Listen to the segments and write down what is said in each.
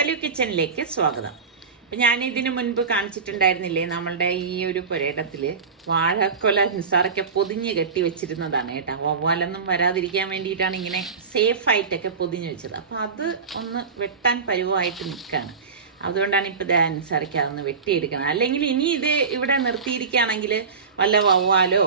സലു കിച്ചണിലേക്ക് സ്വാഗതം. അപ്പം ഞാൻ ഇതിനു മുൻപ് കാണിച്ചിട്ടുണ്ടായിരുന്നില്ലേ നമ്മളുടെ ഈ ഒരു പുരയിടത്തില് വാഴക്കൊല നിസാറൊക്കെ പൊതിഞ്ഞ് കെട്ടി വെച്ചിരുന്നതാണ് കേട്ടോ. വവ്വാലൊന്നും വരാതിരിക്കാൻ വേണ്ടിയിട്ടാണ് ഇങ്ങനെ സേഫ് ആയിട്ടൊക്കെ പൊതിഞ്ഞ് വെച്ചത്. അപ്പം അത് ഒന്ന് വെട്ടാൻ പരുവമായിട്ട് നിൽക്കുകയാണ്. അതുകൊണ്ടാണ് ഇപ്പം ഇത് അനുസരിച്ച് അതൊന്ന് വെട്ടിയെടുക്കണം. അല്ലെങ്കിൽ ഇനി ഇത് ഇവിടെ നിർത്തിയിരിക്കുകയാണെങ്കിൽ വല്ല വവ്വാലോ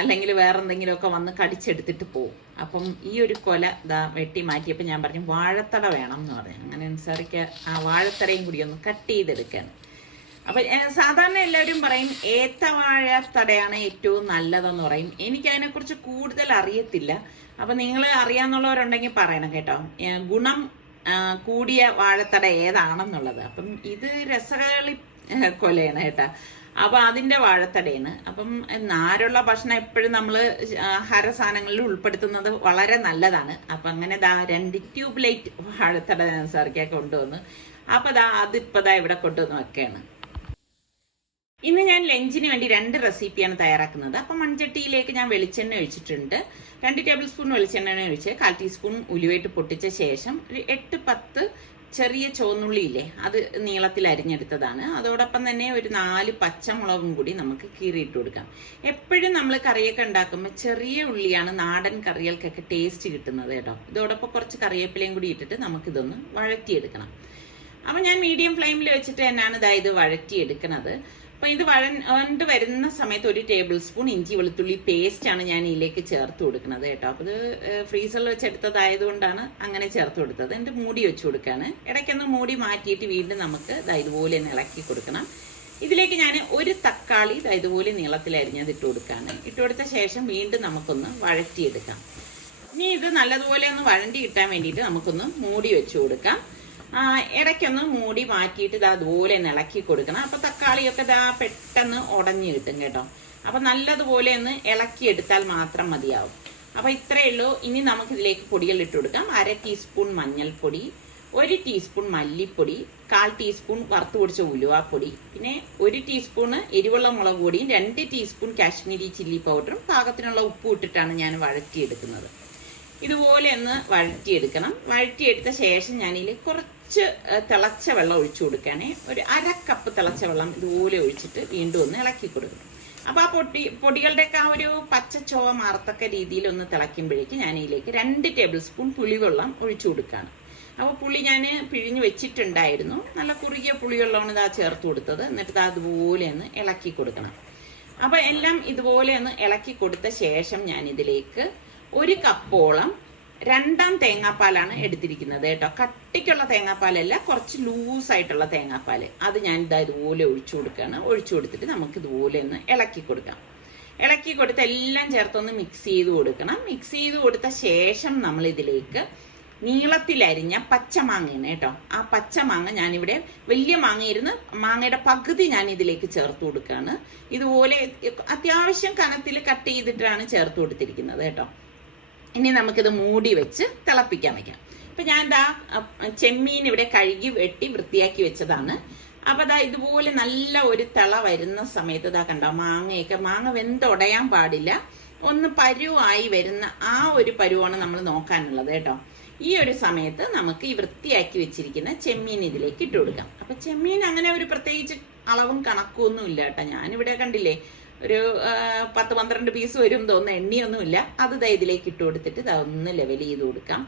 അല്ലെങ്കിൽ വേറെന്തെങ്കിലുമൊക്കെ വന്ന് കടിച്ചെടുത്തിട്ട് പോകും. അപ്പം ഈ ഒരു കൊല ഇതാ വെട്ടി മാറ്റിയപ്പോൾ ഞാൻ പറഞ്ഞു വാഴത്തട വേണം എന്ന് പറഞ്ഞു. അങ്ങനെ അനുസരിച്ച് ആ വാഴത്തടയും കൂടി ഒന്ന് കട്ട് ചെയ്തെടുക്കാൻ. അപ്പം സാധാരണ എല്ലാവരും പറയും ഏത്തവാഴത്തടയാണ് ഏറ്റവും നല്ലതെന്ന് പറയും. എനിക്കതിനെക്കുറിച്ച് കൂടുതൽ അറിയത്തില്ല. അപ്പം നിങ്ങൾ അറിയാമെന്നുള്ളവരുണ്ടെങ്കിൽ പറയണം കേട്ടോ, ഗുണം കൂടിയ വാഴത്തട ഏതാണെന്നുള്ളത്. അപ്പം ഇത് രസകളി കൊലയാണ് കേട്ടോ. അപ്പൊ അതിന്റെ വാഴത്തടയാണ്. അപ്പം നാരുള്ള ഭക്ഷണം എപ്പോഴും നമ്മൾ ആഹാര സാധനങ്ങളിൽ ഉൾപ്പെടുത്തുന്നത് വളരെ നല്ലതാണ്. അപ്പൊ അങ്ങനെ 2 ട്യൂബ് ലൈറ്റ് വാഴത്തട സാറിക്കാൻ കൊണ്ടുവന്നു. അപ്പൊ അതിപ്പോ ഇവിടെ കൊണ്ടുവന്ന് വെക്കുകയാണ്. ഇന്ന് ഞാൻ ലഞ്ചിന് വേണ്ടി 2 റെസിപ്പിയാണ് തയ്യാറാക്കുന്നത്. അപ്പം മൺചട്ടിയിലേക്ക് ഞാൻ വെളിച്ചെണ്ണ ഒഴിച്ചിട്ടുണ്ട്. 2 ടേബിൾ സ്പൂൺ വെളിച്ചെണ്ണ ഒഴിച്ച് 1/4 ടീസ്പൂൺ ഉലുവയിട്ട് പൊട്ടിച്ച ശേഷം ഒരു 8-10 ചെറിയ ചുവന്നുള്ളിയില്ലേ, അത് നീളത്തിൽ അരിഞ്ഞെടുത്തതാണ്. അതോടൊപ്പം തന്നെ ഒരു 4 പച്ചമുളകും കൂടി നമുക്ക് കീറിയിട്ട് കൊടുക്കാം. എപ്പോഴും നമ്മൾ കറിയൊക്കെ ഉണ്ടാക്കുമ്പോൾ ചെറിയ ഉള്ളിയാണ് നാടൻ കറികൾക്കൊക്കെ ടേസ്റ്റ് കിട്ടുന്നത് കേട്ടോ. ഇതോടൊപ്പം കുറച്ച് കറിവേപ്പിലയും കൂടി ഇട്ടിട്ട് നമുക്കിതൊന്ന് വഴറ്റിയെടുക്കണം. അപ്പം ഞാൻ മീഡിയം ഫ്ലെയിമിൽ വെച്ചിട്ട് തന്നെയാണ് ഇത് വഴറ്റിയെടുക്കുന്നത്. അപ്പം ഇത് വഴണ്ട് വരുന്ന സമയത്ത് 1 ടേബിൾ സ്പൂൺ ഇഞ്ചി വെളുത്തുള്ളി പേസ്റ്റാണ് ഞാൻ ഇതിലേക്ക് ചേർത്ത് കൊടുക്കുന്നത് കേട്ടോ. അപ്പോൾ ഇത് ഫ്രീസറിൽ വെച്ചെടുത്തതായതുകൊണ്ടാണ് അങ്ങനെ ചേർത്ത് കൊടുത്തത്. എന്നിട്ട് മൂടി വെച്ച് കൊടുക്കുകയാണ്. ഇടയ്ക്കൊന്ന് മൂടി മാറ്റിയിട്ട് വീണ്ടും നമുക്ക് ഇതുപോലെ ഒന്ന് ഇളക്കി കൊടുക്കണം. ഇതിലേക്ക് ഞാൻ 1 തക്കാളി ഇതുപോലെ നീളത്തിൽ അരിഞ്ഞത് ഇട്ട് കൊടുക്കുകയാണ്. ഇട്ട് കൊടുത്ത ശേഷം വീണ്ടും നമുക്കൊന്ന് വഴറ്റിയെടുക്കാം. ഇനി ഇത് നല്ലതുപോലെ ഒന്ന് വഴണ്ടി കിട്ടാൻ വേണ്ടിയിട്ട് നമുക്കൊന്ന് മൂടി വെച്ച് കൊടുക്കാം. ഇടയ്ക്കൊന്ന് മൂടി മാറ്റിയിട്ട് അതുപോലെ ഒന്ന് ഇളക്കി കൊടുക്കണം. അപ്പൊ തക്കാളിയൊക്കെ പെട്ടെന്ന് ഉടഞ്ഞു കിട്ടും കേട്ടോ. അപ്പൊ നല്ലതുപോലെ ഒന്ന് ഇളക്കി എടുത്താൽ മാത്രം മതിയാവും. അപ്പൊ ഇത്രയേ ഉള്ളൂ. ഇനി നമുക്ക് ഇതിലേക്ക് പൊടികൾ ഇട്ട് കൊടുക്കാം. 1/2 ടീസ്പൂൺ മഞ്ഞൾപ്പൊടി, 1 ടീസ്പൂൺ മല്ലിപ്പൊടി, 1/4 ടീസ്പൂൺ വറുത്ത് പൊടിച്ച ഉലുവാപ്പൊടി, പിന്നെ 1 ടീസ്പൂൺ എരിവുള്ള മുളക് പൊടിയും 2 ടീസ്പൂൺ കാശ്മീരി ചില്ലി പൗഡറും പാകത്തിനുള്ള ഉപ്പും ഇട്ടിട്ടാണ് ഞാൻ വഴറ്റിയെടുക്കുന്നത്. ഇതുപോലെ ഒന്ന് വഴറ്റിയെടുക്കണം. വഴറ്റിയെടുത്ത ശേഷം ഞാനിതിൽ കുറച്ച് തിളച്ച വെള്ളം ഒഴിച്ചു കൊടുക്കുകയാണെ. ഒരു 1/2 കപ്പ് തിളച്ച വെള്ളം ഇതുപോലെ ഒഴിച്ചിട്ട് വീണ്ടും ഒന്ന് ഇളക്കി കൊടുക്കണം. അപ്പൊ ആ പൊടികളുടെയൊക്കെ ആ ഒരു പച്ചച്ചോവ മാറത്തക്ക രീതിയിൽ ഒന്ന് തിളയ്ക്കുമ്പോഴേക്ക് ഞാൻ ഇതിലേക്ക് 2 ടേബിൾ സ്പൂൺ പുളിവെള്ളം ഒഴിച്ചു കൊടുക്കുകയാണ്. അപ്പോൾ പുളി ഞാൻ പിഴിഞ്ഞ് വെച്ചിട്ടുണ്ടായിരുന്നു. നല്ല കുറുകിയ പുളിവെള്ളമാണ് ചേർത്ത് കൊടുത്തത്. എന്നിട്ട് അതുപോലെ ഒന്ന് ഇളക്കി കൊടുക്കണം. അപ്പൊ എല്ലാം ഇതുപോലെ ഒന്ന് ഇളക്കി കൊടുത്ത ശേഷം ഞാൻ ഇതിലേക്ക് 1 കപ്പോളം 2ാം തേങ്ങാപ്പാലാണ് എടുത്തിരിക്കുന്നത് കേട്ടോ. കട്ടിക്കുള്ള തേങ്ങാപ്പാലല്ല, കുറച്ച് ലൂസായിട്ടുള്ള തേങ്ങാപ്പാൽ. അത് ഞാൻ ഇതുപോലെ ഒഴിച്ചു കൊടുക്കുകയാണ്. ഒഴിച്ചു കൊടുത്തിട്ട് നമുക്ക് ഇതുപോലെ ഒന്ന് ഇളക്കി കൊടുക്കാം. ഇളക്കി കൊടുത്ത് എല്ലാം ചേർത്തൊന്ന് മിക്സ് ചെയ്ത് കൊടുക്കണം. മിക്സ് ചെയ്ത് കൊടുത്ത ശേഷം നമ്മൾ ഇതിലേക്ക് നീളത്തിലരിഞ്ഞ പച്ചമാങ്ങയാണ് കേട്ടോ. ആ പച്ചമാങ്ങ ഞാനിവിടെ വലിയ മാങ്ങയിരുന്ന് മാങ്ങയുടെ പകുതി ഞാൻ ഇതിലേക്ക് ചേർത്ത് കൊടുക്കുകയാണ്. ഇതുപോലെ അത്യാവശ്യം കനത്തിൽ കട്ട് ചെയ്തിട്ടാണ് ചേർത്ത് കൊടുത്തിരിക്കുന്നത് കേട്ടോ. ഇനി നമുക്കിത് മൂടി വെച്ച് തിളപ്പിക്കാൻ വയ്ക്കാം. ഇപ്പൊ ഞാൻ ചെമ്മീൻ ഇവിടെ കഴുകി വെട്ടി വൃത്തിയാക്കി വെച്ചതാണ്. അപ്പൊ ഇതുപോലെ നല്ല ഒരു തിള വരുന്ന സമയത്ത് കണ്ടോ, മാങ്ങ വെന്തുടയാൻ പാടില്ല. ഒന്ന് പരുവായി വരുന്ന ആ ഒരു പരുവാണ് നമ്മൾ നോക്കാനുള്ളത് കേട്ടോ. ഈ ഒരു സമയത്ത് നമുക്ക് ഈ വൃത്തിയാക്കി വെച്ചിരിക്കുന്ന ചെമ്മീൻ ഇതിലേക്ക് ഇട്ട് കൊടുക്കാം. അപ്പൊ ചെമ്മീൻ അങ്ങനെ ഒരു പ്രത്യേകിച്ച് അളവും കണക്കൊന്നും ഇല്ല കേട്ടോ. ഞാനിവിടെ കണ്ടില്ലേ ഒരു 10-12 പീസ് വരും തോന്നുന്നു, എണ്ണിയൊന്നുമില്ല. അത് ഇതിലേക്ക് ഇട്ട് കൊടുത്തിട്ട് ഒന്ന് ലെവൽ ചെയ്ത് കൊടുക്കാം.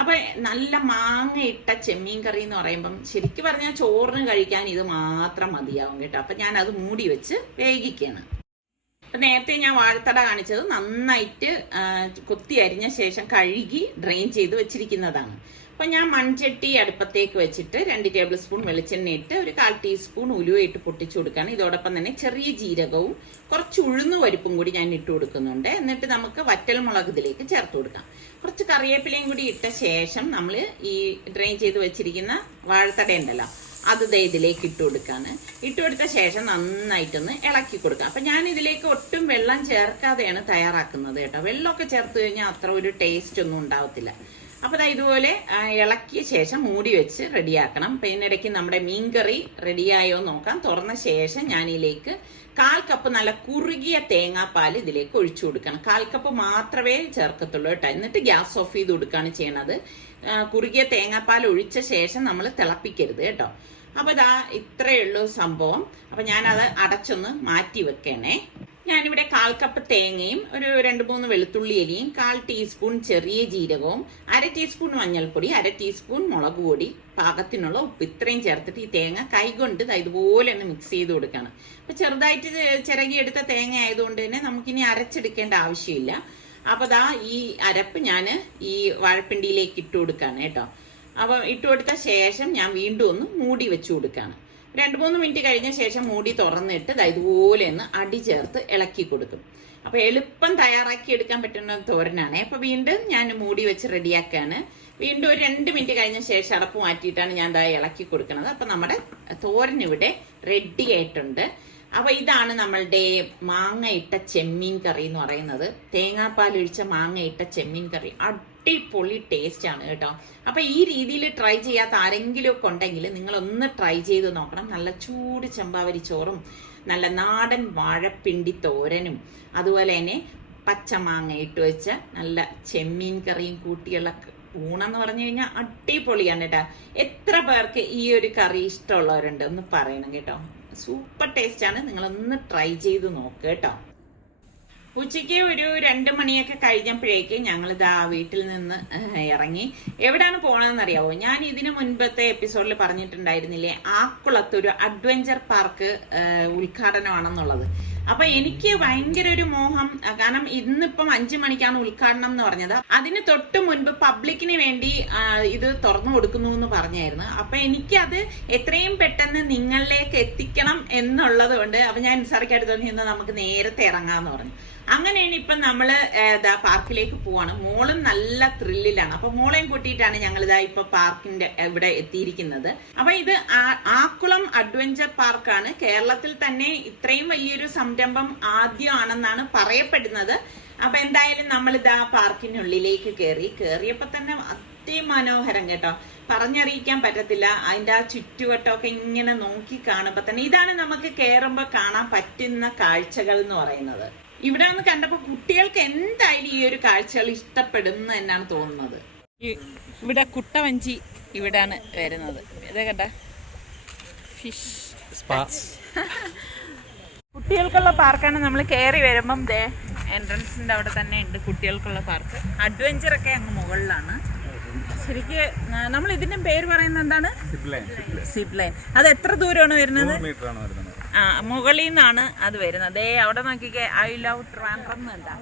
അപ്പൊ നല്ല മാങ്ങ ഇട്ട ചെമ്മീൻ കറി എന്ന് പറയുമ്പം ശരിക്കും പറഞ്ഞാൽ ചോറിന് കഴിക്കാൻ ഇത് മാത്രം മതിയാവും കേട്ടോ. അപ്പൊ ഞാൻ അത് മൂടി വെച്ച് വേവിക്കുകയാണ്. അപ്പൊ നേരത്തെ ഞാൻ വാഴത്തട കാണിച്ചത് നന്നായിട്ട് കൊത്തി അരിഞ്ഞ ശേഷം കഴുകി ഡ്രെയിൻ ചെയ്ത് വെച്ചിരിക്കുന്നതാണ്. അപ്പൊ ഞാൻ മൺചട്ടി അടുപ്പത്തേക്ക് വെച്ചിട്ട് 2 ടേബിൾ സ്പൂൺ വെളിച്ചെണ്ണ ഇട്ട് ഒരു 1/4 ടീസ്പൂൺ ഉലുവ ഇട്ട് പൊട്ടിച്ചു കൊടുക്കുകയാണ്. ഇതോടൊപ്പം തന്നെ ചെറിയ ജീരകവും കുറച്ച് ഉഴുന്ന് പരിപ്പും കൂടി ഞാൻ ഇട്ട് കൊടുക്കുന്നുണ്ട്. എന്നിട്ട് നമുക്ക് വറ്റൽമുളക് ഇതിലേക്ക് ചേർത്ത് കൊടുക്കാം. കുറച്ച് കറിവേപ്പിലയും കൂടി ഇട്ട ശേഷം നമ്മൾ ഈ ഡ്രെയിൻ ചെയ്ത് വെച്ചിരിക്കുന്ന വാഴത്തട ഉണ്ടല്ലോ, അത് ഇതിലേക്ക് ഇട്ട് കൊടുക്കാണ്. ഇട്ട് കൊടുത്ത ശേഷം നന്നായിട്ടൊന്ന് ഇളക്കി കൊടുക്കാം. അപ്പൊ ഞാൻ ഇതിലേക്ക് ഒട്ടും വെള്ളം ചേർക്കാതെയാണ് തയ്യാറാക്കുന്നത് കേട്ടോ. വെള്ളമൊക്കെ ചേർത്ത് കഴിഞ്ഞാൽ അത്ര ഒരു ടേസ്റ്റ് ഒന്നും ഉണ്ടാവത്തില്ല. അപ്പൊ ഇതുപോലെ ഇളക്കിയ ശേഷം മൂടി വെച്ച് റെഡിയാക്കണം. അപ്പൊ ഇതിനിടയ്ക്ക് നമ്മുടെ മീൻകറി റെഡിയായോ നോക്കാം. തുറന്ന ശേഷം ഞാൻ ഇതിലേക്ക് 1/4 കപ്പ് നല്ല കുറുകിയ തേങ്ങാപ്പാൽ ഇതിലേക്ക് ഒഴിച്ചു കൊടുക്കണം. 1/4 കപ്പ് മാത്രമേ ചേർക്കത്തുള്ളൂ കേട്ടോ. എന്നിട്ട് ഗ്യാസ് ഓഫ് ചെയ്ത് കൊടുക്കുകയാണ് ചെയ്യണത്. കുറുകിയ തേങ്ങാപ്പാൽ ഒഴിച്ച ശേഷം നമ്മൾ തിളപ്പിക്കരുത് കേട്ടോ. അപ്പൊ ഇതാ ഇത്രയേ ഉള്ളൂ സംഭവം. അപ്പൊ ഞാനത് അടച്ചൊന്ന് മാറ്റി വെക്കണേ. ഞാനിവിടെ 1/4 കപ്പ് തേങ്ങയും ഒരു 2-3 വെളുത്തുള്ളി അരിയും 1/4 ടീസ്പൂൺ ചെറിയ ജീരകവും 1/2 ടീസ്പൂൺ മഞ്ഞൾപ്പൊടി 1/2 ടീസ്പൂൺ മുളക് പൊടി പാകത്തിനുള്ള ഉപ്പ് ഇത്രയും ചേർത്തിട്ട് ഈ തേങ്ങ കൈകൊണ്ട് ഇതുപോലെ ഒന്ന് മിക്സ് ചെയ്ത് കൊടുക്കണം. അപ്പൊ ചെറുതായിട്ട് ചിരകിയെടുത്ത തേങ്ങ ആയതുകൊണ്ട് തന്നെ നമുക്കിനി അരച്ചെടുക്കേണ്ട ആവശ്യമില്ല. അപ്പൊ ദാ ഈ അരപ്പ് ഞാൻ ഈ വാഴപ്പിണ്ടിയിലേക്ക് ഇട്ട് കൊടുക്കാണ് കേട്ടോ. അപ്പൊ ഇട്ട് കൊടുത്ത ശേഷം ഞാൻ വീണ്ടും ഒന്ന് മൂടി വെച്ചു കൊടുക്കാണ്. 2-3 മിനിറ്റ് കഴിഞ്ഞ ശേഷം മൂടി തുറന്നിട്ട് ഇതുപോലെ ഒന്ന് അടി ചേർത്ത് ഇളക്കി കൊടുക്കും. അപ്പൊ എളുപ്പം തയ്യാറാക്കി എടുക്കാൻ പറ്റുന്ന തോരനാണ്. അപ്പൊ വീണ്ടും ഞാൻ മൂടി വെച്ച് റെഡിയാക്കാണ്. വീണ്ടും ഒരു 2 മിനിറ്റ് കഴിഞ്ഞ ശേഷം അടപ്പ് മാറ്റിയിട്ടാണ് ഞാൻ ഇളക്കി കൊടുക്കുന്നത്. അപ്പൊ നമ്മുടെ തോരൻ ഇവിടെ റെഡി ആയിട്ടുണ്ട്. അപ്പൊ ഇതാണ് നമ്മളുടെ മാങ്ങയിട്ട ചെമ്മീൻ കറി എന്ന് പറയുന്നത്. തേങ്ങാപ്പാൽ ഒഴിച്ച മാങ്ങയിട്ട ചെമ്മീൻ കറി അടിപൊളി ടേസ്റ്റ് ആണ് കേട്ടോ. അപ്പൊ ഈ രീതിയിൽ ട്രൈ ചെയ്യാത്ത ആരെങ്കിലും ഒക്കെ ഉണ്ടെങ്കിൽ നിങ്ങൾ ഒന്ന് ട്രൈ ചെയ്ത് നോക്കണം. നല്ല ചൂട് ചെമ്പാവരി ചോറും നല്ല നാടൻ വാഴപ്പിണ്ടി തോരനും അതുപോലെ തന്നെ പച്ചമാങ്ങ ഇട്ട് വെച്ച നല്ല ചെമ്മീൻ കറിയും കൂട്ടിയുള്ള ഊണെന്ന് പറഞ്ഞു കഴിഞ്ഞാൽ അടിപൊളിയാണ് കേട്ടോ. എത്ര പേർക്ക് ഈ ഒരു കറി ഇഷ്ടമുള്ളവരുണ്ട് ഒന്ന് പറയണം കേട്ടോ. സൂപ്പർ ടേസ്റ്റ് ആണ്. നിങ്ങളൊന്ന് ട്രൈ ചെയ്ത് നോക്കുക കേട്ടോ. ഉച്ചയ്ക്ക് ഒരു 2 മണിയൊക്കെ കഴിഞ്ഞപ്പോഴേക്ക് ഞങ്ങൾ വീട്ടിൽ നിന്ന് ഇറങ്ങി. എവിടെയാണ് പോകണമെന്ന് അറിയാവോ? ഞാൻ ഇതിനു മുൻപത്തെ എപ്പിസോഡിൽ പറഞ്ഞിട്ടുണ്ടായിരുന്നില്ലേ, ആക്കുളത്ത് ഒരു അഡ്വഞ്ചർ പാർക്ക് ഉദ്ഘാടനമാണെന്നുള്ളത്. അപ്പൊ എനിക്ക് ഭയങ്കര ഒരു മോഹം. കാരണം ഇന്നിപ്പം 5 മണിക്കാണ് ഉദ്ഘാടനം എന്ന് പറഞ്ഞത്. അതിന് തൊട്ട് മുൻപ് പബ്ലിക്കിന് വേണ്ടി ഇത് തുറന്നു കൊടുക്കുന്നു എന്ന് പറഞ്ഞായിരുന്നു. അപ്പൊ എനിക്കത് എത്രയും പെട്ടെന്ന് നിങ്ങളിലേക്ക് എത്തിക്കണം എന്നുള്ളത് കൊണ്ട് അപ്പൊ ഞാൻ നിസാറിക്കായിട്ട് തോന്നി നമുക്ക് നേരത്തെ ഇറങ്ങാന്ന് പറഞ്ഞു. അങ്ങനെയാണ് ഇപ്പൊ നമ്മള് പാർക്കിലേക്ക് പോവാണ്. മോളും നല്ല ത്രില്ലിലാണ്. അപ്പൊ മോളെയും കൂട്ടിയിട്ടാണ് ഞങ്ങൾ ഇപ്പൊ പാർക്കിന്റെ ഇവിടെ എത്തിയിരിക്കുന്നത്. അപ്പൊ ഇത് ആക്കുളം അഡ്വഞ്ചർ പാർക്കാണ്. കേരളത്തിൽ തന്നെ ഇത്രയും വലിയൊരു സംരംഭം ആദ്യമാണെന്നാണ് പറയപ്പെടുന്നത്. അപ്പൊ എന്തായാലും നമ്മൾ പാർക്കിനുള്ളിലേക്ക് കയറിയപ്പോ തന്നെ അതിമനോഹരം കേട്ടോ. പറഞ്ഞറിയിക്കാൻ പറ്റത്തില്ല. അതിന്റെ ആ ചുറ്റുവട്ടമൊക്കെ ഇങ്ങനെ നോക്കി കാണുമ്പോ തന്നെ ഇതാണ് നമുക്ക് കയറുമ്പോ കാണാൻ പറ്റുന്ന കാഴ്ചകൾ എന്ന് പറയുന്നത്. ഇവിടെ ഒന്ന് കണ്ടപ്പോ കുട്ടികൾക്ക് എന്തായാലും ഈ ഒരു കാഴ്ചകൾ ഇഷ്ടപ്പെടും എന്നാണ് തോന്നുന്നത്. ഇവിടെ കുട്ടവഞ്ചി ഇവിടാണ് വരുന്നത്. ഇതേ കണ്ട ഫിഷ് കുട്ടികൾക്കുള്ള പാർക്കാണ്. നമ്മൾ കയറി വരുമ്പം എൻട്രൻസിന്റെ അവിടെ തന്നെ ഉണ്ട് കുട്ടികൾക്കുള്ള പാർക്ക്. അഡ്വഞ്ചർ ഒക്കെ അങ്ങ് മുകളിലാണ്. ശരിക്ക് നമ്മൾ ഇതിന്റെ പേര് പറയുന്നത് എന്താണ്? Zip line. അത് എത്ര ദൂരമാണ് വരുന്നത്? മുകളിൽ നിന്നാണ് അത് വരുന്നത്. അവിടെ നോക്കിക്കേ, ഐ ലവ് ട്രാൻഡ്രം എന്താ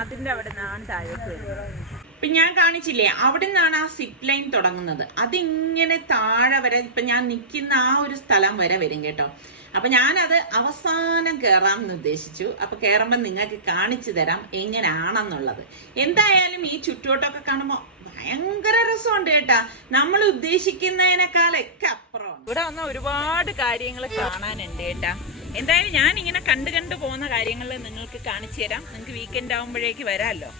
അതിന്റെ അവിടെ നിന്നാണ് താഴേക്ക് വരുന്നത്. ഇപ്പൊ ഞാൻ കാണിച്ചില്ലേ, അവിടെ നിന്നാണ് ആ സിപ്പ് ലൈൻ തുടങ്ങുന്നത്. അതിങ്ങനെ താഴെ വരെ ഇപ്പൊ ഞാൻ നിൽക്കുന്ന ആ ഒരു സ്ഥലം വരെ വരും കേട്ടോ. അപ്പൊ ഞാനത് അവസാനം കയറാമെന്ന് ഉദ്ദേശിച്ചു. അപ്പൊ കയറുമ്പോൾ നിങ്ങൾക്ക് കാണിച്ചു തരാം എങ്ങനെയാണെന്നുള്ളത്. എന്തായാലും ഈ ചുറ്റുവട്ടമൊക്കെ കാണുമ്പോ ഭയങ്കര രസമുണ്ട് കേട്ടാ. നമ്മൾ ഉദ്ദേശിക്കുന്നതിനേക്കാളൊക്കെ അപ്പുറമാണ്. ഇവിടെ വന്ന ഒരുപാട് കാര്യങ്ങൾ കാണാനുണ്ട് കേട്ടാ. എന്തായാലും ഞാൻ ഇങ്ങനെ കണ്ടു പോകുന്ന കാര്യങ്ങൾ നിങ്ങൾക്ക് കാണിച്ചു തരാം. നിങ്ങൾക്ക് വീക്കെൻഡ് ആവുമ്പോഴേക്ക് വരാമല്ലോ.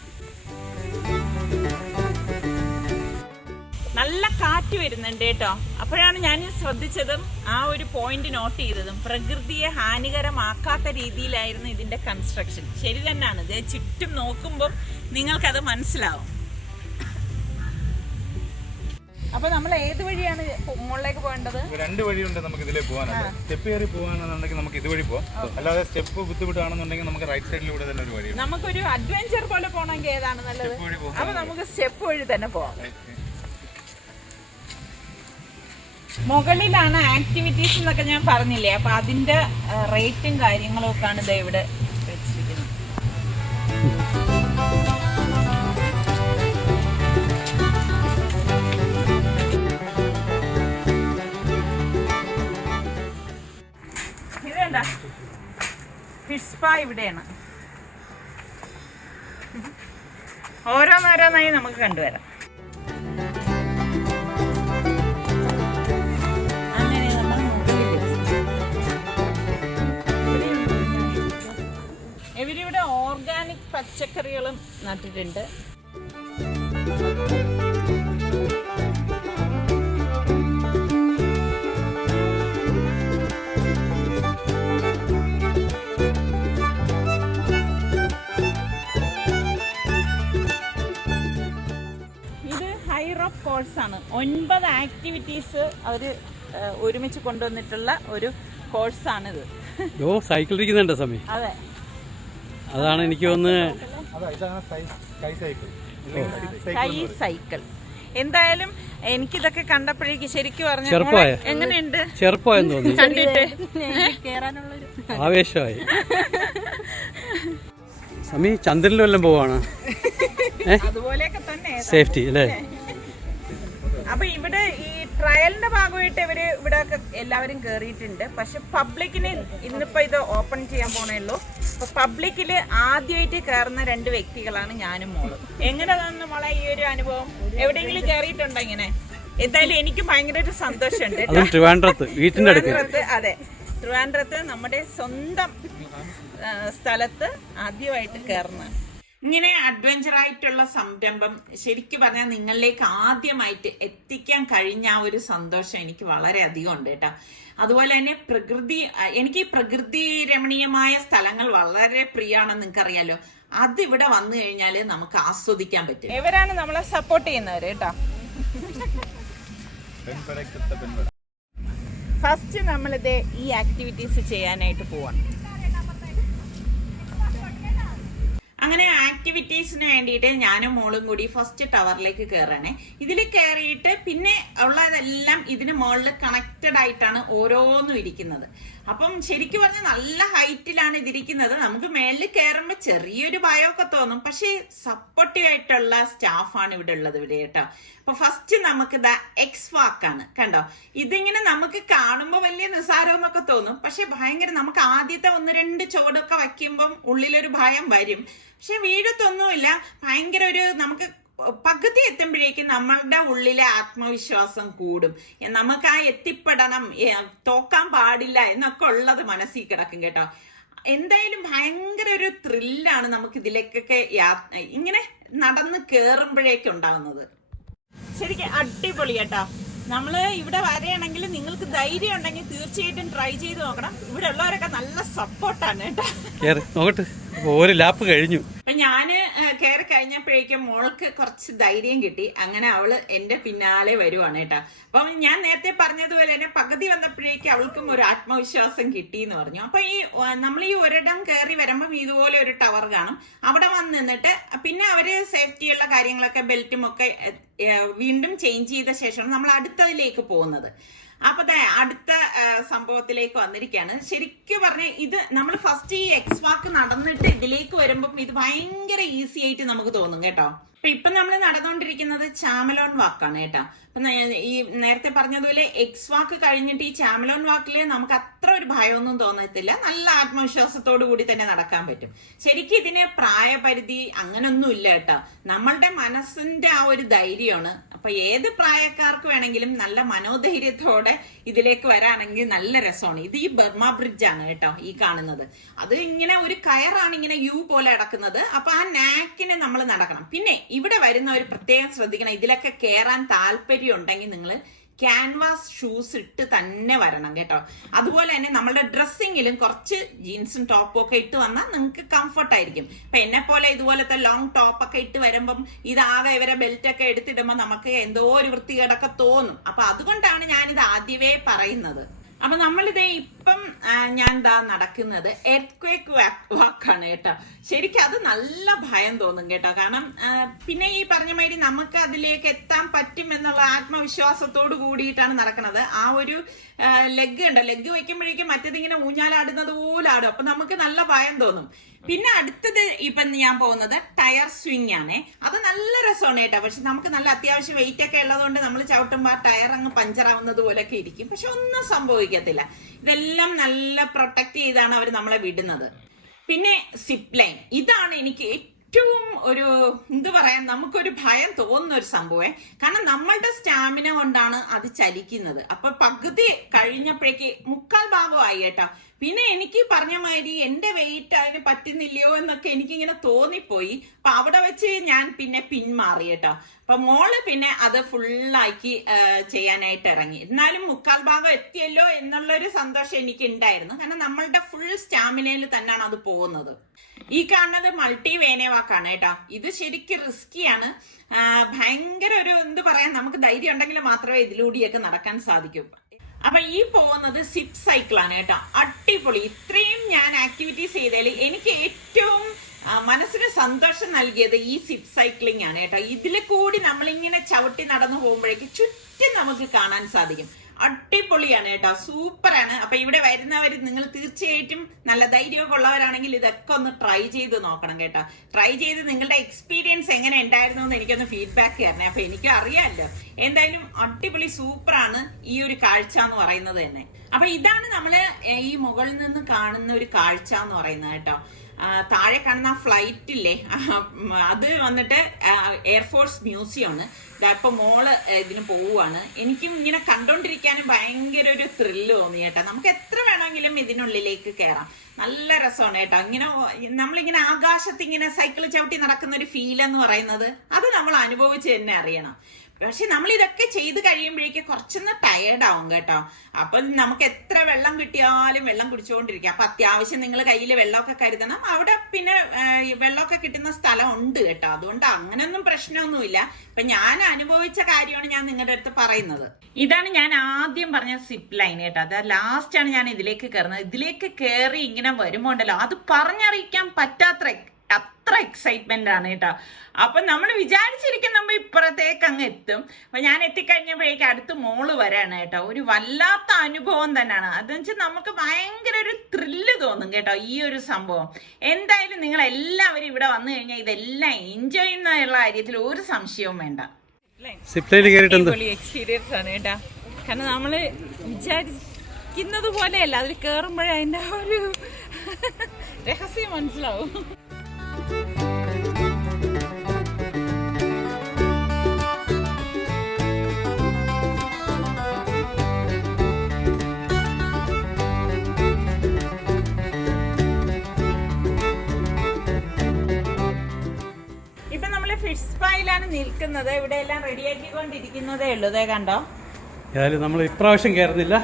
നല്ല കാറ്റ് വരുന്നുണ്ട് കേട്ടോ. അപ്പോഴാണ് ഞാൻ ശ്രദ്ധിച്ചതും ആ ഒരു പോയിന്റ് നോട്ട് ചെയ്തതും. പ്രകൃതിയെ ഹാനികരമാക്കാത്ത രീതിയിലായിരുന്നു ഇതിന്റെ കൺസ്ട്രക്ഷൻ. ശരി തന്നെയാണ്. ഇത് ചുറ്റും നോക്കുമ്പോൾ നിങ്ങൾക്കത് മനസ്സിലാവും. അപ്പൊ നമ്മൾ ഏത് വഴിയാണ് മുകളിലേക്ക് പോകേണ്ടത്? 2 വഴിയുണ്ട് നമുക്ക് ഇതിലേക്ക് പോകാനുള്ളത്. സ്റ്റെപ്പ് കയറി പോകാനാണെന്നുണ്ടെങ്കിൽ നമുക്ക് ഇതുവഴി പോകാം. അല്ലാതെ സ്റ്റെപ്പ് ബുദ്ധിമുട്ടാണെന്നുണ്ടെങ്കിൽ നമുക്ക് റൈറ്റ് സൈഡിലൂടെ തന്നെ ഒരു വഴി. നമുക്കൊരു അഡ്വഞ്ചർ പോലെ പോകണമെങ്കിൽ ഏതാണ് നല്ലത്? അപ്പൊ നമുക്ക് സ്റ്റെപ്പ് വഴി തന്നെ പോവാം. മുകളിലാണ് ആക്ടിവിറ്റീസ് എന്നൊക്കെ ഞാൻ പറഞ്ഞില്ലേ. അപ്പൊ അതിന്റെ റേറ്റും കാര്യങ്ങളും ഒക്കെയാണ് ഇത് ഇവിടെ വെച്ചിരിക്കുന്നത്. ഇതെന്താ ഫിഷ് സ്പാ ഇവിടെയാണ്. ഓരോന്നോരോന്നായി നമുക്ക് കണ്ടുവരാം. ഇവരിവിടെ ഓർഗാനിക് പച്ചക്കറികളും നട്ടിട്ടുണ്ട്. 9 ആക്ടിവിറ്റീസ് അവർ ഒരുമിച്ച് കൊണ്ടുവന്നിട്ടുള്ള ഒരു കോഴ്സാണിത്. സൈക്കിൾ ഇരിക്കുന്നുണ്ട് സമയം. അതെ, അതാണ് എനിക്ക് ഒന്ന് കൈ സൈക്കിൾ. എന്തായാലും എനിക്കിതൊക്കെ കണ്ടപ്പോഴേക്ക് ശരിക്കും പറഞ്ഞു എങ്ങനെയുണ്ട്, ചെറുപ്പമായെന്ന് തോന്നി, കണ്ടിട്ട് കേറാനുള്ളൊരു ആവേശമായി. സമി ചന്ദ്രനിലും എല്ലാം പോവാണ്, അതുപോലെയൊക്കെ തന്നെ സേഫ്റ്റി അല്ലേ. അപ്പൊ ഇവിടെ ഈ ട്രയലിന്റെ ഭാഗമായിട്ട് ഇവിടെ ഒക്കെ എല്ലാവരും കേറിയിട്ടുണ്ട്. പക്ഷെ പബ്ലിക്കിന് ഇന്നിപ്പോ ഇത് ഓപ്പൺ ചെയ്യാൻ പോണേ ഉള്ളൂ. അപ്പൊ പബ്ലിക്കില് ആദ്യമായിട്ട് കയറുന്ന 2 വ്യക്തികളാണ് ഞാനും മോളും. എങ്ങനെ തന്നെ മോളെ ഈ ഒരു അനുഭവം? എവിടെയെങ്കിലും കയറിയിട്ടുണ്ടോ ഇങ്ങനെ? എന്തായാലും എനിക്ക് ഭയങ്കര ഒരു സന്തോഷമുണ്ട്. വീട്ടിന്റെ അടുത്ത്, അതെ, ട്രിവാൻഡ്രത്ത് നമ്മുടെ സ്വന്തം സ്ഥലത്ത് ആദ്യമായിട്ട് കയറുന്ന ഇങ്ങനെ അഡ്വഞ്ചർ ആയിട്ടുള്ള സംരംഭം ശരിക്കും പറഞ്ഞാൽ നിങ്ങളിലേക്ക് ആദ്യമായിട്ട് എത്തിക്കാൻ കഴിഞ്ഞ ആ ഒരു സന്തോഷം എനിക്ക് വളരെ അധികം ഉണ്ട് കേട്ടോ. അതുപോലെ തന്നെ എനിക്ക് പ്രകൃതി രമണീയമായ സ്ഥലങ്ങൾ വളരെ പ്രിയമാണെന്ന് നിങ്ങൾക്കറിയാലോ. അതിവിടെ വന്നു കഴിഞ്ഞാൽ നമുക്ക് ആസ്വദിക്കാൻ പറ്റും. ഇവരാണ് നമ്മളെ സപ്പോർട്ട് ചെയ്യുന്നവര് കേട്ടോ. ഫസ്റ്റ് നമ്മളിത് ഈ ആക്ടിവിറ്റീസ് ചെയ്യാനായിട്ട് പോവാണ്. അങ്ങനെ ആക്ടിവിറ്റീസിന് വേണ്ടിയിട്ട് ഞാനും മോളും കൂടി ഫസ്റ്റ് ടവറിലേക്ക് കയറണേ. ഇതിൽ കയറിയിട്ട് പിന്നെ ഉള്ളതെല്ലാം ഇതിന് മുകളിൽ കണക്റ്റഡ് ആയിട്ടാണ് ഓരോന്നും ഇരിക്കുന്നത്. അപ്പം ശരിക്കും പറഞ്ഞാൽ നല്ല ഹൈറ്റിലാണ് ഇതിരിക്കുന്നത്. നമുക്ക് മേളിൽ കയറുമ്പോൾ ചെറിയൊരു ഭയമൊക്കെ തോന്നും, പക്ഷേ സപ്പോർട്ടീവ് ആയിട്ടുള്ള സ്റ്റാഫാണ് ഇവിടെ ഉള്ളത് ഇവിടെ കേട്ടോ. അപ്പൊ ഫസ്റ്റ് നമുക്ക് എക്സ് വാക്കാണ് കണ്ടോ. ഇതിങ്ങനെ നമുക്ക് കാണുമ്പോൾ വലിയ നിസ്സാരമെന്നൊക്കെ തോന്നും, പക്ഷെ ഭയങ്കര നമുക്ക് ആദ്യത്തെ 1-2 ചുവടൊക്കെ വയ്ക്കുമ്പം ഉള്ളിലൊരു ഭയം വരും. പക്ഷെ വീഴത്തൊന്നുമില്ല. ഭയങ്കര ഒരു നമുക്ക് പകുതി എത്തുമ്പോഴേക്കും നമ്മളുടെ ഉള്ളിലെ ആത്മവിശ്വാസം കൂടും. നമുക്ക് ആ എത്തിപ്പെടണം, തോക്കാൻ പാടില്ല എന്നൊക്കെ ഉള്ളത് മനസ്സിൽ കിടക്കും കേട്ടോ. എന്തായാലും ഭയങ്കര ഒരു ത്രില്ലാണ് നമുക്ക് ഇതിലേക്കൊക്കെ ഇങ്ങനെ നടന്ന് കേറുമ്പോഴേക്കും ഉണ്ടാകുന്നത്. ശരിക്കും അടിപൊളി കേട്ടോ. നമ്മള് ഇവിടെ വരികയാണെങ്കിൽ നിങ്ങൾക്ക് ധൈര്യം ഉണ്ടെങ്കിൽ തീർച്ചയായിട്ടും ട്രൈ ചെയ്ത് നോക്കണം. ഇവിടെ ഉള്ളവരൊക്കെ നല്ല സപ്പോർട്ടാണ് കേട്ടോ. ഒരു ലാപ്പ് കഴിഞ്ഞു. അപ്പൊ ഞാന് കയറി കഴിഞ്ഞപ്പോഴേക്കും മോൾക്ക് കുറച്ച് ധൈര്യം കിട്ടി. അങ്ങനെ അവള് എന്റെ പിന്നാലെ വരുവാണ് കേട്ടോ. അപ്പം ഞാൻ നേരത്തെ പറഞ്ഞതുപോലെ തന്നെ പകുതി വന്നപ്പോഴേക്കും അവൾക്കും ഒരു ആത്മവിശ്വാസം കിട്ടി എന്ന് പറഞ്ഞു. അപ്പൊ നമ്മൾ ഈ ഒരിടം കയറി വരുമ്പോൾ ഇതുപോലെ ഒരു ടവർ കാണും. അവിടെ വന്ന് നിന്നിട്ട് പിന്നെ അവര് സേഫ്റ്റിയുള്ള കാര്യങ്ങളൊക്കെ ബെൽറ്റും ഒക്കെ വീണ്ടും ചേഞ്ച് ചെയ്ത ശേഷമാണ് നമ്മൾ അടുത്തതിലേക്ക് പോകുന്നത്. അപ്പൊ അടുത്ത സംഭവത്തിലേക്ക് വന്നിരിക്കുകയാണ്. ശരിക്കും പറഞ്ഞ ഇത് നമ്മൾ ഫസ്റ്റ് ഈ എക്സ് വാക്ക് നടന്നിട്ട് ഇതിലേക്ക് വരുമ്പം ഇത് ഭയങ്കര ഈസി ആയിട്ട് നമുക്ക് തോന്നും കേട്ടോ. ഇപ്പൊ നമ്മൾ നടന്നുകൊണ്ടിരിക്കുന്നത് ചാമലോൺ വാക്കാണ് കേട്ടോ. അപ്പൊ ഈ നേരത്തെ പറഞ്ഞതുപോലെ എക്സ് വാക്ക് കഴിഞ്ഞിട്ട് ഈ ചാമലോൺ വാക്കില് നമുക്ക് അത്ര ഒരു ഭയമൊന്നും തോന്നത്തില്ല. നല്ല ആത്മവിശ്വാസത്തോടു കൂടി തന്നെ നടക്കാൻ പറ്റും. ശരിക്കും ഇതിന് പ്രായപരിധി അങ്ങനൊന്നും ഇല്ല കേട്ടോ. നമ്മളുടെ മനസ്സിന്റെ ആ ഒരു ധൈര്യമാണ്. അപ്പൊ ഏത് പ്രായക്കാർക്ക് വേണമെങ്കിലും നല്ല മനോധൈര്യത്തോടെ ഇതിലേക്ക് വരാണെങ്കിൽ നല്ല രസമാണ്. ഇത് ഈ ബർമ ബ്രിഡ്ജ് ആണ് കേട്ടോ ഈ കാണുന്നത്. അത് ഇങ്ങനെ ഒരു കയറാണ് ഇങ്ങനെ യു പോലെ കിടക്കുന്നത്. അപ്പൊ ആ നാക്കിന് നമ്മൾ നടക്കണം. പിന്നെ ഇവിടെ വരുന്നവർ പ്രത്യേകം ശ്രദ്ധിക്കണം. ഇതിലൊക്കെ കയറാൻ താല്പര്യം ഉണ്ടെങ്കിൽ നിങ്ങൾ ക്യാൻവാസ് ഷൂസ് ഇട്ട് തന്നെ വരണം കേട്ടോ. അതുപോലെ തന്നെ നമ്മളുടെ ഡ്രസ്സിങ്ങിലും കുറച്ച് ജീൻസും ടോപ്പും ഒക്കെ ഇട്ട് വന്നാൽ നിങ്ങൾക്ക് കംഫർട്ട് ആയിരിക്കും. ഇപ്പൊ എന്നെ പോലെ ഇതുപോലത്തെ ലോങ് ടോപ്പൊക്കെ ഇട്ട് വരുമ്പം ഇതാകെ ഇവരെ ബെൽറ്റ് ഒക്കെ എടുത്തിടുമ്പോൾ നമുക്ക് എന്തോ ഒരു വൃത്തികേടൊക്കെ തോന്നും. അപ്പൊ അതുകൊണ്ടാണ് ഞാനിത് ആദ്യമേ പറയുന്നത്. അപ്പൊ നമ്മളിത് ഇപ്പം ഞാൻ നടക്കുന്നത് എർത്ത്ക്വേക്ക് വാക്കാണ് കേട്ടോ. ശരിക്കും അത് നല്ല ഭയം തോന്നും കേട്ടോ. കാരണം പിന്നെ ഈ പറഞ്ഞ മാതിരി നമുക്ക് അതിലേക്ക് എത്താൻ പറ്റും എന്നുള്ള ആത്മവിശ്വാസത്തോട് കൂടിയിട്ടാണ് നടക്കുന്നത്. ആ ഒരു ലെഗ് ഉണ്ട്, ലെഗ് വെക്കുമ്പോഴേക്കും മറ്റേതിങ്ങനെ ഊഞ്ഞാലാടുന്നത് പോലെ ആടും. അപ്പൊ നമുക്ക് നല്ല ഭയം തോന്നും. പിന്നെ അടുത്തത് ഇപ്പൊ ഞാൻ പോകുന്നത് ടയർ സ്വിങ് ആണ്. അത് നല്ല രസമാണ് കേട്ടോ. പക്ഷെ നമുക്ക് നല്ല അത്യാവശ്യം വെയിറ്റ് ഒക്കെ ഉള്ളതുകൊണ്ട് നമ്മൾ ചവിട്ടുമ്പോൾ ആ ടയർ അങ്ങ് പഞ്ചറാവുന്നത് പോലെയൊക്കെ ഇരിക്കും. പക്ഷെ ഒന്നും സംഭവിക്കത്തില്ല. ഇതെല്ലാം നല്ല പ്രൊട്ടക്ട് ചെയ്താണ് അവർ നമ്മളെ വിടുന്നത്. പിന്നെ സിപ്പ് ലൈൻ, ഇതാണ് എനിക്ക് ഏറ്റവും ഒരു എന്ത് പറയാൻ നമുക്കൊരു ഭയം തോന്നുന്ന ഒരു സംഭവം. കാരണം നമ്മളുടെ സ്റ്റാമിന കൊണ്ടാണ് അത് ചലിക്കുന്നത്. അപ്പൊ പകുതി കഴിഞ്ഞപ്പോഴേക്ക് 3/4 ഭാഗമായി കേട്ടോ. പിന്നെ എനിക്ക് പറഞ്ഞ മാതിരി എന്റെ വെയിറ്റ് അതിന് പറ്റുന്നില്ലയോ എന്നൊക്കെ എനിക്കിങ്ങനെ തോന്നിപ്പോയി. അപ്പൊ അവിടെ വെച്ച് ഞാൻ പിന്നെ പിന്മാറി കേട്ടോ. അപ്പൊ മോള് പിന്നെ അത് ഫുള്ളാക്കി ചെയ്യാനായിട്ട് ഇറങ്ങി. എന്നാലും 3/4 ഭാഗം എത്തിയല്ലോ എന്നുള്ളൊരു സന്തോഷം എനിക്ക് ഉണ്ടായിരുന്നു. കാരണം നമ്മളുടെ ഫുൾ സ്റ്റാമിനയിൽ തന്നെയാണ് അത് പോകുന്നത്. ഈ കാണുന്നത് മൾട്ടി വേനേവാക്കാണ് കേട്ടോ. ഇത് ശരിക്കും റിസ്കിയാണ്. ഭയങ്കര ഒരു എന്ത് പറയാൻ, നമുക്ക് ധൈര്യം ഉണ്ടെങ്കിൽ മാത്രമേ ഇതിലൂടെയൊക്കെ നടക്കാൻ സാധിക്കൂ. അപ്പൊ ഈ പോകുന്നത് സിപ്പ് സൈക്കിളാണ് കേട്ടോ. അടിപൊളി. ഇത്രയും ഞാൻ ആക്ടിവിറ്റീസ് ചെയ്തതിൽ എനിക്ക് ഏറ്റവും മനസ്സിന് സന്തോഷം നൽകിയത് ഈ സിപ്പ് സൈക്ലിംഗ് ആണ് കേട്ടോ. ഇതിലെ കൂടി നമ്മളിങ്ങനെ ചവിട്ടി നടന്നു പോകുമ്പോഴേക്ക് ചുറ്റും നമുക്ക് കാണാൻ സാധിക്കും. അടിപൊളിയാണ് കേട്ടോ, സൂപ്പറാണ്. അപ്പൊ ഇവിടെ വരുന്നവർ നിങ്ങൾ തീർച്ചയായിട്ടും നല്ല ധൈര്യമൊക്കെ ഉള്ളവരാണെങ്കിൽ ഇതൊക്കെ ഒന്ന് ട്രൈ ചെയ്ത് നോക്കണം കേട്ടോ. ട്രൈ ചെയ്ത് നിങ്ങളുടെ എക്സ്പീരിയൻസ് എങ്ങനെ ഉണ്ടായിരുന്നു എന്ന് എനിക്കൊന്ന് ഫീഡ്ബാക്ക് തരണേ. അപ്പൊ എനിക്ക് അറിയാമല്ലോ. എന്തായാലും അടിപൊളി സൂപ്പറാണ് ഈ ഒരു കാഴ്ച എന്ന് പറയുന്നത് തന്നെ. അപ്പൊ ഇതാണ് നമ്മള് ഈ മുകളിൽ നിന്ന് കാണുന്ന ഒരു കാഴ്ച എന്ന് പറയുന്നത് കേട്ടോ. താഴെ കാണുന്ന ഫ്ലൈറ്റ് ഇല്ലേ, അത് വന്നിട്ട് എയർഫോഴ്സ് മ്യൂസിയം ആണ്. ഇപ്പൊ മോള് ഇതിന് പോവുകയാണ്. എനിക്കും ഇങ്ങനെ കണ്ടോണ്ടിരിക്കാനും ഭയങ്കര ഒരു ത്രില്ല് തോന്നി കേട്ടോ. നമുക്ക് എത്ര വേണമെങ്കിലും ഇതിനുള്ളിലേക്ക് കയറാം. നല്ല രസമാണ് കേട്ടോ. ഇങ്ങനെ നമ്മളിങ്ങനെ ആകാശത്ത് ഇങ്ങനെ സൈക്കിൾ ചവിട്ടി നടക്കുന്ന ഒരു ഫീൽ എന്ന് പറയുന്നത് അത് നമ്മൾ അനുഭവിച്ച് തന്നെ അറിയണം. പക്ഷെ നമ്മൾ ഇതൊക്കെ ചെയ്ത് കഴിയുമ്പോഴേക്ക് കുറച്ചൊന്ന് ടയേർഡാവും കേട്ടോ. അപ്പൊ നമുക്ക് എത്ര വെള്ളം കിട്ടിയാലും വെള്ളം കുടിച്ചുകൊണ്ടിരിക്കുക. അപ്പൊ അത്യാവശ്യം നിങ്ങൾ കയ്യിൽ വെള്ളമൊക്കെ കരുതണം. അവിടെ പിന്നെ വെള്ളമൊക്കെ കിട്ടുന്ന സ്ഥലം ഉണ്ട് കേട്ടോ. അതുകൊണ്ട് അങ്ങനെയൊന്നും പ്രശ്നമൊന്നുമില്ല. ഇപ്പൊ ഞാൻ അനുഭവിച്ച കാര്യമാണ് ഞാൻ നിങ്ങളുടെ അടുത്ത് പറയുന്നത്. ഇതാണ് ഞാൻ ആദ്യം പറഞ്ഞ സിപ്പ് ലൈൻ കേട്ടോ. അത് ലാസ്റ്റ് ആണ് ഞാൻ ഇതിലേക്ക് കയറുന്നത്. ഇതിലേക്ക് കയറി ഇങ്ങനെ വരുമ്പോ ഉണ്ടല്ലോ, അത് പറഞ്ഞറിയിക്കാൻ അത്ര എക്സൈറ്റ്മെന്റ് ആണ് കേട്ടോ. അപ്പൊ നമ്മൾ വിചാരിച്ചിരിക്കുന്ന ഇപ്പുറത്തേക്ക് അങ്ങ് എത്തും. അപ്പൊ ഞാൻ എത്തിക്കഴിഞ്ഞപ്പോഴേക്ക് അടുത്ത് മോള് വരാണ് കേട്ടോ. ഒരു വല്ലാത്ത അനുഭവം തന്നെയാണ്. അതെന്ന് വെച്ചാൽ നമുക്ക് ഭയങ്കര ഒരു ത്രില്ല് തോന്നും കേട്ടോ ഈ ഒരു സംഭവം. എന്തായാലും നിങ്ങൾ എല്ലാവരും ഇവിടെ വന്നു കഴിഞ്ഞാൽ ഇതെല്ലാം എൻജോയ് ചെയ്യുന്നുള്ള കാര്യത്തിൽ ഒരു സംശയവും വേണ്ട. എക്സ്പീരിയൻസ് ആണ് കേട്ടാ. കാരണം നമ്മള് വിചാരിക്കുന്നത് പോലെയല്ല, അതിൽ കേറുമ്പോഴേ അതിന്റെ ഒരു രഹസ്യം മനസ്സിലാവും. ഇപ്പൊ നമ്മള് ഫിഷ് സ്പായിലാണ് നിൽക്കുന്നത്. ഇവിടെ എല്ലാം റെഡിയാക്കിക്കൊണ്ടിരിക്കുന്നതേ ഉള്ളൂ. ഇതേ കണ്ടോ. ഏതായാലും നമ്മൾ ഇപ്രാവശ്യം കയറുന്നില്ല,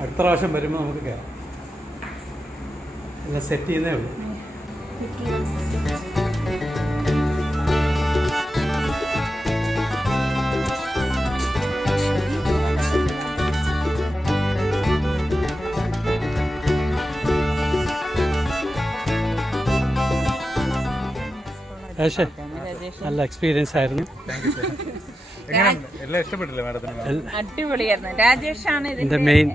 അടുത്ത പ്രാവശ്യം വരുമ്പോൾ നമുക്ക് കയറാം. എല്ലാം സെറ്റ് ചെയ്യുന്നേ ഉള്ളൂ. നല്ല എക്സ്പീരിയൻസ് ആയിരുന്നു. അടിപൊളിയായിരുന്നു. രാജേഷാണ് ഇതിന്റെ മെയിൻ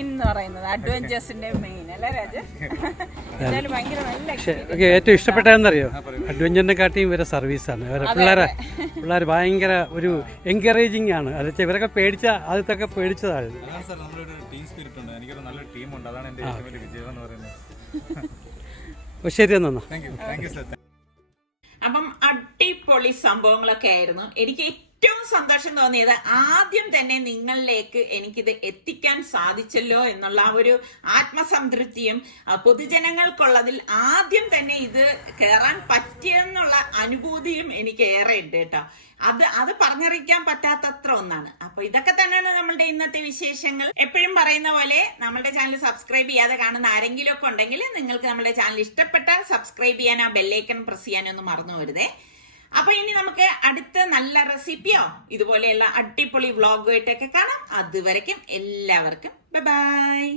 എന്ന് പറയുന്നത്, അഡ്വഞ്ചേഴ്സിന്റെ മെയിൻ അല്ലേ രാജേഷ്? എന്തായാലും ഭയങ്കര നല്ല ഏറ്റവും ഇഷ്ടപ്പെട്ടതെന്നറിയോ, അഡ്വഞ്ചറിനെ കാട്ടിയും ഇവരെ സർവീസാണ്. പിള്ളേർ ഭയങ്കര ഒരു എൻകറേജിങ് ആണ്. അതൊക്കെ ഇവരൊക്കെ ആദ്യത്തൊക്കെ പേടിച്ചതാണ്. ശരി എന്നാ. അപ്പം അടിപൊളി സംഭവങ്ങളൊക്കെ ആയിരുന്നു. എനിക്ക് ഏറ്റവും സന്തോഷം തോന്നിയത് ആദ്യം തന്നെ നിങ്ങളിലേക്ക് എനിക്കിത് എത്തിക്കാൻ സാധിച്ചല്ലോ എന്നുള്ള ആ ഒരു ആത്മസംതൃപ്തിയും പൊതുജനങ്ങൾക്കുള്ളതിൽ ആദ്യം തന്നെ ഇത് കയറാൻ പറ്റിയെന്നുള്ള അനുഭൂതിയും എനിക്ക് ഏറെ ഉണ്ട് കേട്ടോ. അത് പറഞ്ഞറിയിക്കാൻ പറ്റാത്തത്ര ഒന്നാണ്. അപ്പൊ ഇതൊക്കെ തന്നെയാണ് നമ്മളുടെ ഇന്നത്തെ വിശേഷങ്ങൾ. എപ്പോഴും പറയുന്ന പോലെ നമ്മളുടെ ചാനൽ സബ്സ്ക്രൈബ് ചെയ്യാതെ കാണുന്ന ആരെങ്കിലും ഒക്കെ ഉണ്ടെങ്കിൽ നിങ്ങൾക്ക് നമ്മുടെ ചാനൽ ഇഷ്ടപ്പെട്ടാൽ സബ്സ്ക്രൈബ് ചെയ്യാൻ, ആ ബെല്ലൈക്കൺ പ്രസ് ചെയ്യാനൊന്നും മറന്നു വരുതേ. അപ്പൊ ഇനി നമുക്ക് അടുത്ത നല്ല റെസിപ്പിയോ ഇതുപോലെയുള്ള അടിപൊളി വ്ളോഗുമായിട്ടൊക്കെ കാണാം. അതുവരയ്ക്കും എല്ലാവർക്കും ബൈ ബൈ.